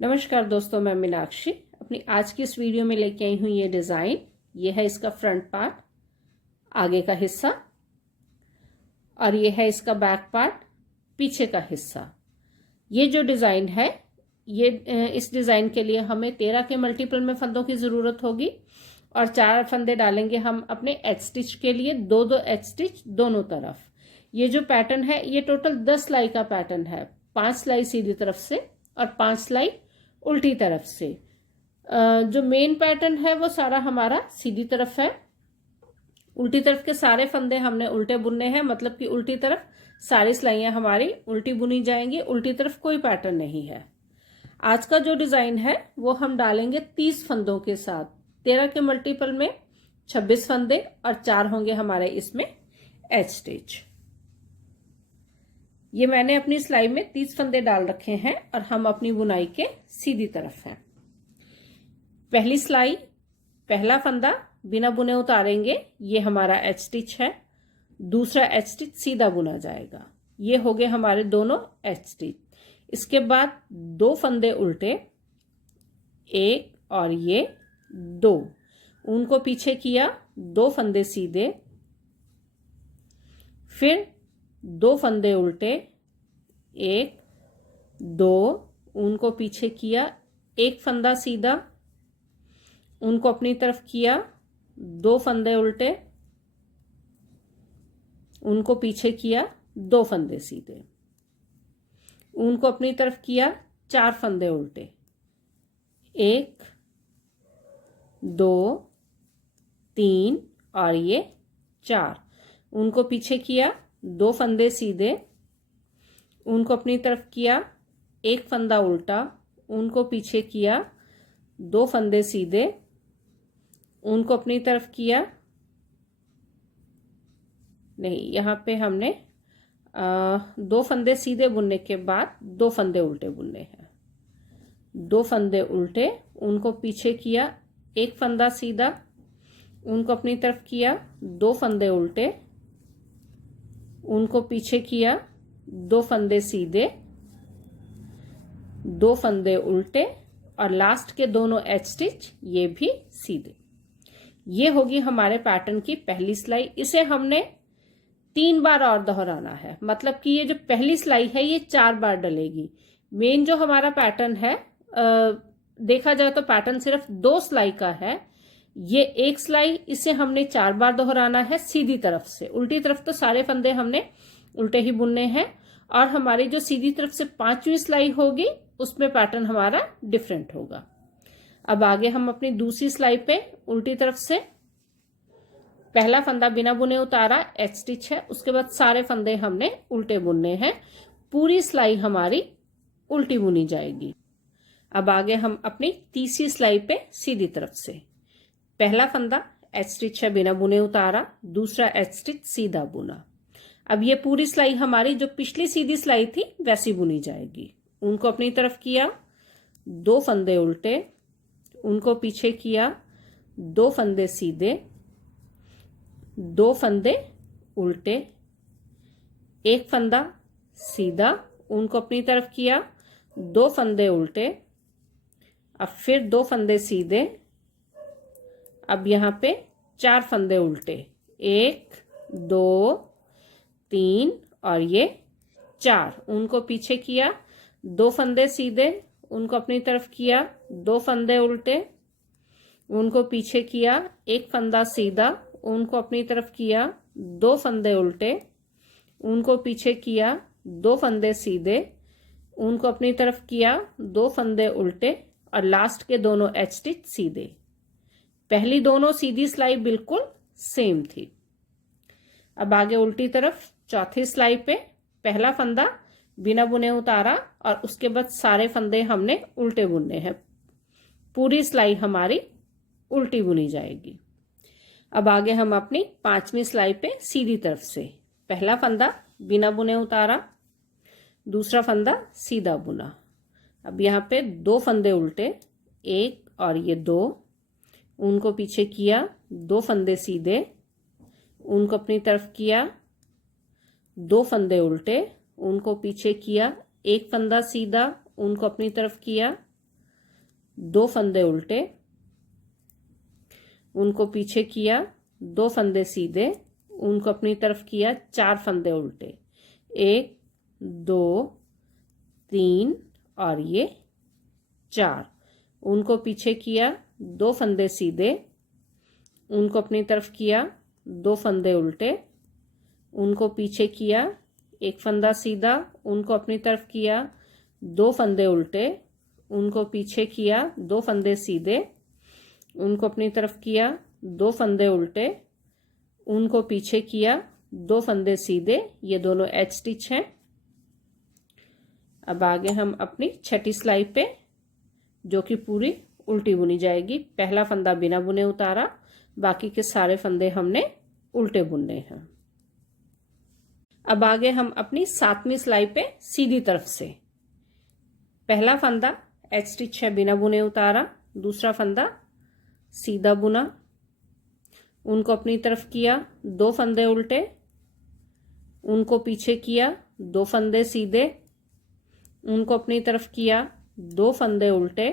नमस्कार दोस्तों, मैं मीनाक्षी अपनी आज की इस वीडियो में लेके आई हूँ ये डिज़ाइन। ये है इसका फ्रंट पार्ट, आगे का हिस्सा, और ये है इसका बैक पार्ट, पीछे का हिस्सा। ये जो डिज़ाइन है ये इस डिज़ाइन के लिए हमें 13 के मल्टीपल में फंदों की ज़रूरत होगी और 4 फंदे डालेंगे हम अपने एच स्टिच के लिए, दो एच स्टिच दोनों तरफ। ये जो पैटर्न है ये टोटल 10 सिलाई का पैटर्न है। 5 सिलाई सीधी तरफ से और 5 सिलाई उल्टी तरफ से। जो मेन पैटर्न है वो सारा हमारा सीधी तरफ है। उल्टी तरफ के सारे फंदे हमने उल्टे बुनने हैं, मतलब कि उल्टी तरफ सारी सिलाइयां हमारी उल्टी बुनी जाएंगी, उल्टी तरफ कोई पैटर्न नहीं है। आज का जो डिजाइन है वो हम डालेंगे 30 फंदों के साथ। 13 के मल्टीपल में 26 फंदे और 4 होंगे हमारे इसमें एच स्टिच। ये मैंने अपनी सिलाई में 30 फंदे डाल रखे हैं और हम अपनी बुनाई के सीधी तरफ हैं। पहली सिलाई, पहला फंदा बिना बुने उतारेंगे, ये हमारा एच स्टिच है। दूसरा एच स्टिच सीधा बुना जाएगा। ये हो गए हमारे दोनों एच स्टिच। इसके बाद 2 फंदे उल्टे, एक और ये 2, उनको पीछे किया, 2 फंदे सीधे, फिर 2 फंदे उल्टे, 1 2, उनको पीछे किया, 1 फंदा सीधा, उनको अपनी तरफ किया, 2 फंदे उल्टे, उनको पीछे किया, 2 फंदे सीधे, उनको अपनी तरफ किया, 4 फंदे उल्टे, 1 2 3 और ये 4, उनको पीछे किया, 2 फंदे सीधे, उनको अपनी तरफ किया, 1 फंदा उल्टा, उनको पीछे किया, 2 फंदे सीधे, उनको अपनी तरफ किया, नहीं यहाँ पे हमने 2 फंदे सीधे बुनने के बाद 2 फंदे उल्टे बुनने हैं। 2 फंदे उल्टे, उनको पीछे किया, 1 फंदा सीधा, उनको अपनी तरफ किया, 2 फंदे उल्टे, उनको पीछे किया, 2 फंदे सीधे, 2 फंदे उल्टे और लास्ट के दोनों एच स्टिच ये भी सीधे। ये होगी हमारे पैटर्न की पहली सिलाई। इसे हमने 3 बार और दोहराना है, मतलब कि ये जो पहली सिलाई है ये 4 बार डलेगी। मेन जो हमारा पैटर्न है, देखा जाए तो पैटर्न सिर्फ 2 सिलाई का है। ये 1 सिलाई, इसे हमने 4 बार दोहराना है सीधी तरफ से। उल्टी तरफ तो सारे फंदे हमने उल्टे ही बुनने हैं और हमारी जो सीधी तरफ से 5वीं सिलाई होगी उसमें पैटर्न हमारा डिफरेंट होगा। अब आगे हम अपनी दूसरी सिलाई पे उल्टी तरफ से पहला फंदा बिना बुने उतारा, एच स्टिच है, उसके बाद सारे फंदे हमने उल्टे बुनने हैं। पूरी सिलाई हमारी उल्टी बुनी जाएगी। अब आगे हम अपनी तीसरी सिलाई पे सीधी तरफ से पहला फंदा एच स्टिच है, बिना बुने उतारा, दूसरा एच स्टिच सीधा बुना। अब ये पूरी सिलाई हमारी जो पिछली सीधी सिलाई थी वैसी बुनी जाएगी। उनको अपनी तरफ किया, 2 फंदे उल्टे, उनको पीछे किया, 2 फंदे सीधे, 2 फंदे उल्टे, 1 फंदा सीधा, उनको अपनी तरफ किया, 2 फंदे उल्टे, अब फिर 2 फंदे सीधे, अब यहाँ पे 4 फंदे उल्टे, 1 2 3 और ये 4, उनको पीछे किया, 2 फंदे सीधे, उनको अपनी तरफ किया, 2 फंदे उल्टे, उनको पीछे किया, 1 फंदा सीधा, उनको अपनी तरफ किया, 2 फंदे उल्टे, उनको पीछे किया, 2 फंदे सीधे, उनको अपनी तरफ किया, 2 फंदे उल्टे और लास्ट के दोनों एच स्टिच सीधे। पहली दोनों सीधी सिलाई बिल्कुल सेम थी। अब आगे उल्टी तरफ चौथी सिलाई पे पहला फंदा बिना बुने उतारा और उसके बाद सारे फंदे हमने उल्टे बुनने हैं। पूरी सिलाई हमारी उल्टी बुनी जाएगी। अब आगे हम अपनी 5वीं सिलाई पे सीधी तरफ से पहला फंदा बिना बुने उतारा, दूसरा फंदा सीधा बुना। अब यहाँ पे 2 फंदे उल्टे, 1 और ये 2, उनको पीछे किया, 2 फंदे सीधे, उनको अपनी तरफ किया, 2 फंदे उल्टे, उनको पीछे किया, 1 फंदा सीधा, उनको अपनी तरफ किया, 2 फंदे उल्टे, उनको पीछे किया, 2 फंदे सीधे, उनको अपनी तरफ किया, 4 फंदे उल्टे, 1 2 3 और ये 4, उनको पीछे किया, 2 फंदे सीधे, उनको अपनी तरफ किया, 2 फंदे उल्टे, उनको पीछे किया, 1 फंदा सीधा, उनको अपनी तरफ किया, 2 फंदे उल्टे, उनको पीछे किया, 2 फंदे सीधे, उनको अपनी तरफ किया, 2 फंदे उल्टे, उनको पीछे किया, 2 फंदे सीधे। ये दोनों एच स्टिच हैं। अब आगे हम अपनी छठी सिलाई पे, जो कि पूरी उल्टी बुनी जाएगी। पहला फंदा बिना बुने उतारा, बाकी के सारे फंदे हमने उल्टे बुनने हैं। अब आगे हम अपनी 7वीं सिलाई पे सीधी तरफ से, पहला फंदा एच स्टिच है बिना बुने उतारा, दूसरा फंदा सीधा बुना, उनको अपनी तरफ किया, 2 फंदे उल्टे, उनको पीछे किया, 2 फंदे सीधे, उनको अपनी तरफ किया, 2 फंदे उल्टे,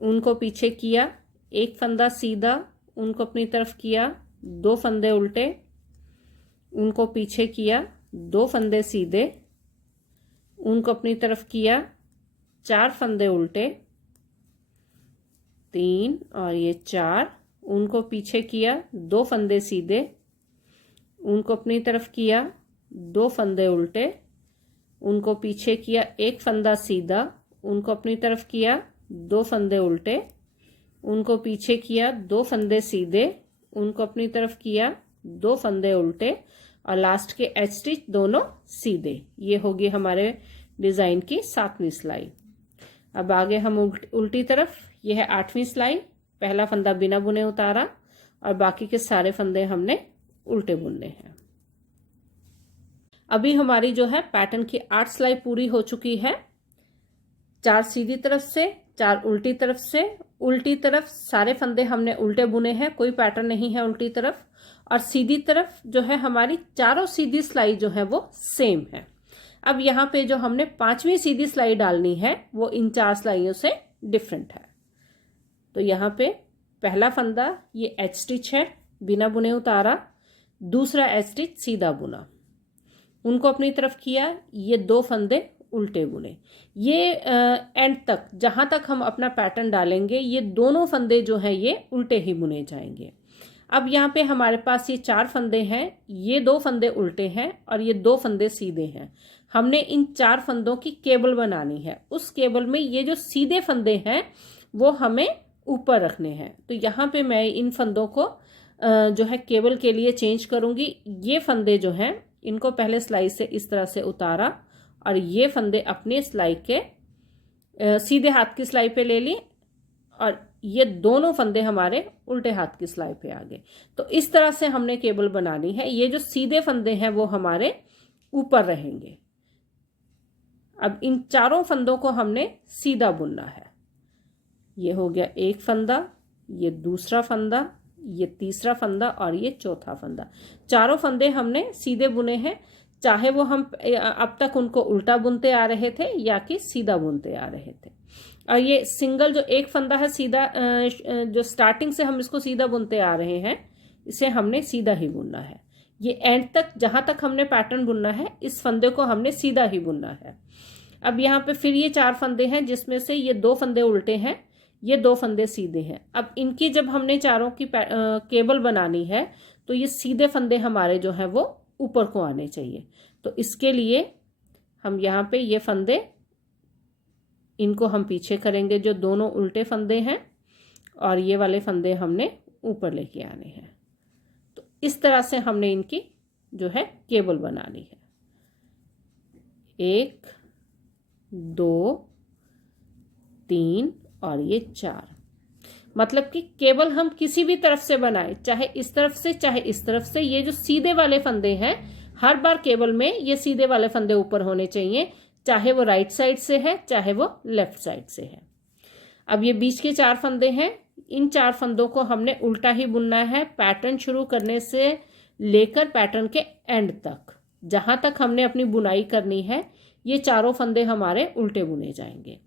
उनको पीछे किया, 1 फंदा सीधा, उनको अपनी तरफ किया, 2 फंदे उल्टे, उनको पीछे किया, 2 फंदे सीधे, उनको अपनी तरफ किया, 4 फंदे उल्टे, 3 और ये 4, उनको पीछे किया, 2 फंदे सीधे, उनको अपनी तरफ किया, 2 फंदे उल्टे, उनको पीछे किया, 1 फंदा सीधा, उनको अपनी तरफ किया, 2 फंदे उल्टे, उनको पीछे किया, 2 फंदे सीधे, उनको अपनी तरफ किया, 2 फंदे उल्टे और लास्ट के एच स्टिच दोनों सीधे। ये होगी हमारे डिज़ाइन की 7वीं सिलाई। अब आगे हम उल्टी तरफ, यह है 8वीं सिलाई। पहला फंदा बिना बुने उतारा और बाकी के सारे फंदे हमने उल्टे बुनने हैं। अभी हमारी जो है पैटर्न की 8 सिलाई पूरी हो चुकी है। 4 सीधी तरफ से, 4 उल्टी तरफ से। उल्टी तरफ सारे फंदे हमने उल्टे बुने हैं, कोई पैटर्न नहीं है उल्टी तरफ। और सीधी तरफ जो है हमारी चारों सीधी सिलाई जो है वो सेम है। अब यहाँ पे जो हमने 5वीं सीधी सिलाई डालनी है वो इन 4 सिलाइयों से डिफरेंट है। तो यहाँ पे पहला फंदा ये एच स्टिच है बिना बुने उतारा, दूसरा एच स्टिच सीधा बुना, उनको अपनी तरफ किया, ये 2 फंदे उल्टे बुने। ये एंड तक जहाँ तक हम अपना पैटर्न डालेंगे ये दोनों फंदे जो हैं ये उल्टे ही बुने जाएंगे। अब यहाँ पे हमारे पास ये 4 फंदे हैं, ये 2 फंदे उल्टे हैं और ये 2 फंदे सीधे हैं। हमने इन 4 फंदों की केबल बनानी है। उस केबल में ये जो सीधे फंदे हैं वो हमें ऊपर रखने हैं। तो यहाँ पे मैं इन फंदों को जो है केबल के लिए चेंज करूँगी। ये फंदे जो हैं इनको पहले सिलाई से इस तरह से उतारा और ये फंदे अपने सिलाई के सीधे हाथ की सिलाई पे ले ली और ये दोनों फंदे हमारे उल्टे हाथ की सिलाई पे आ गए। तो इस तरह से हमने केबल बनानी है। ये जो सीधे फंदे हैं वो हमारे ऊपर रहेंगे। अब इन चारों फंदों को हमने सीधा बुनना है। ये हो गया एक फंदा, ये दूसरा फंदा, ये तीसरा फंदा और ये चौथा फंदा। चारों फंदे हमने सीधे बुने हैं, चाहे वो हम अब तक उनको उल्टा बुनते आ रहे थे या कि सीधा बुनते आ रहे थे। और ये सिंगल जो एक फंदा है सीधा, जो स्टार्टिंग से हम इसको सीधा बुनते आ रहे हैं, इसे हमने सीधा ही बुनना है। ये एंड तक जहां तक हमने पैटर्न बुनना है इस फंदे को हमने सीधा ही बुनना है। अब यहाँ पे फिर ये 4 फंदे हैं जिसमें से ये 2 फंदे उल्टे हैं, ये 2 फंदे सीधे हैं। अब इनकी जब हमने चारों की केबल बनानी है तो ये सीधे फंदे हमारे जो हैं वो ऊपर को आने चाहिए। तो इसके लिए हम यहाँ पे ये फंदे, इनको हम पीछे करेंगे जो दोनों उल्टे फंदे हैं, और ये वाले फंदे हमने ऊपर लेके आने हैं। तो इस तरह से हमने इनकी जो है केबल बनानी है। 1 2 3 और ये 4। मतलब कि केबल हम किसी भी तरफ से बनाए, चाहे इस तरफ से चाहे इस तरफ से, ये जो सीधे वाले फंदे हैं हर बार केबल में ये सीधे वाले फंदे ऊपर होने चाहिए, चाहे वो राइट साइड से है चाहे वो लेफ्ट साइड से है। अब ये बीच के 4 फंदे हैं, इन 4 फंदों को हमने उल्टा ही बुनना है। पैटर्न शुरू करने से लेकर पैटर्न के एंड तक, जहां तक हमने अपनी बुनाई करनी है, ये चारों फंदे हमारे उल्टे बुने जाएंगे।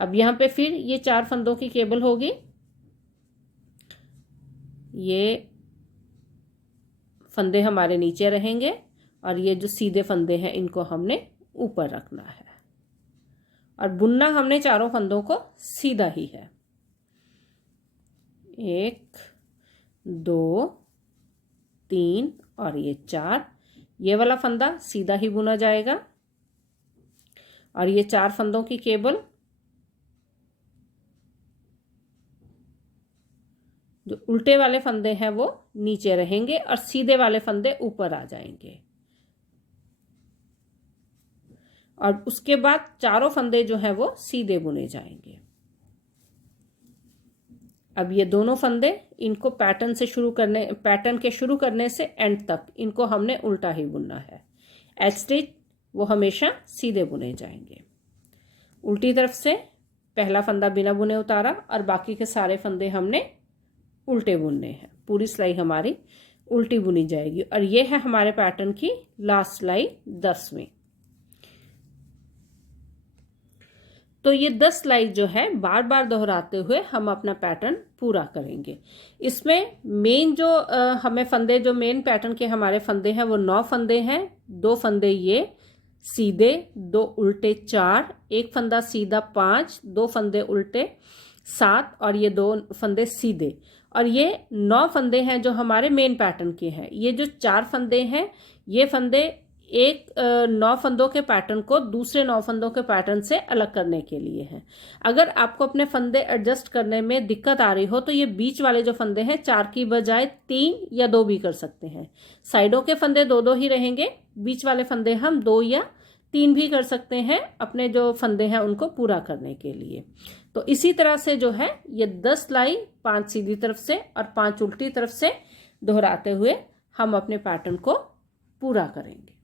अब यहाँ पे फिर ये 4 फंदों की केबल होगी, ये फंदे हमारे नीचे रहेंगे और ये जो सीधे फंदे हैं इनको हमने ऊपर रखना है और बुनना हमने चारों फंदों को सीधा ही है। 1 2 3 और ये 4, ये वाला फंदा सीधा ही बुना जाएगा और ये 4 फंदों की केबल जो उल्टे वाले फंदे हैं वो नीचे रहेंगे और सीधे वाले फंदे ऊपर आ जाएंगे और उसके बाद चारों फंदे जो हैं वो सीधे बुने जाएंगे। अब ये दोनों फंदे, इनको पैटर्न के शुरू करने से एंड तक इनको हमने उल्टा ही बुनना है। एच स्टिच वो हमेशा सीधे बुने जाएंगे। उल्टी तरफ से पहला फंदा बिना बुने उतारा और बाकी के सारे फंदे हमने उल्टे बुनने हैं। पूरी सिलाई हमारी उल्टी बुनी जाएगी और ये है हमारे पैटर्न की लास्ट सिलाई 10वीं। तो ये 10 सिलाई जो है बार बार दोहराते हुए हम अपना पैटर्न पूरा करेंगे। इसमें मेन जो हमें फंदे, जो मेन पैटर्न के हमारे फंदे हैं वो 9 फंदे हैं। 2 फंदे ये सीधे, 2 उल्टे 4, 1 फंदा सीधा 5, 2 फंदे उल्टे 7 और ये 2 फंदे सीधे। और ये 9 फंदे हैं जो हमारे मेन पैटर्न के हैं। ये जो 4 फंदे हैं ये फंदे 9 फंदों के पैटर्न को दूसरे 9 फंदों के पैटर्न से अलग करने के लिए हैं। अगर आपको अपने फंदे एडजस्ट करने में दिक्कत आ रही हो तो ये बीच वाले जो फंदे हैं 4 की बजाय 3 या 2 भी कर सकते हैं। साइडों के फंदे 2-2 ही रहेंगे, बीच वाले फंदे हम 2 या 3 भी कर सकते हैं अपने जो फंदे हैं उनको पूरा करने के लिए। तो इसी तरह से जो है ये 10 सिलाई 5 सीधी तरफ से और 5 उल्टी तरफ से दोहराते हुए हम अपने पैटर्न को पूरा करेंगे।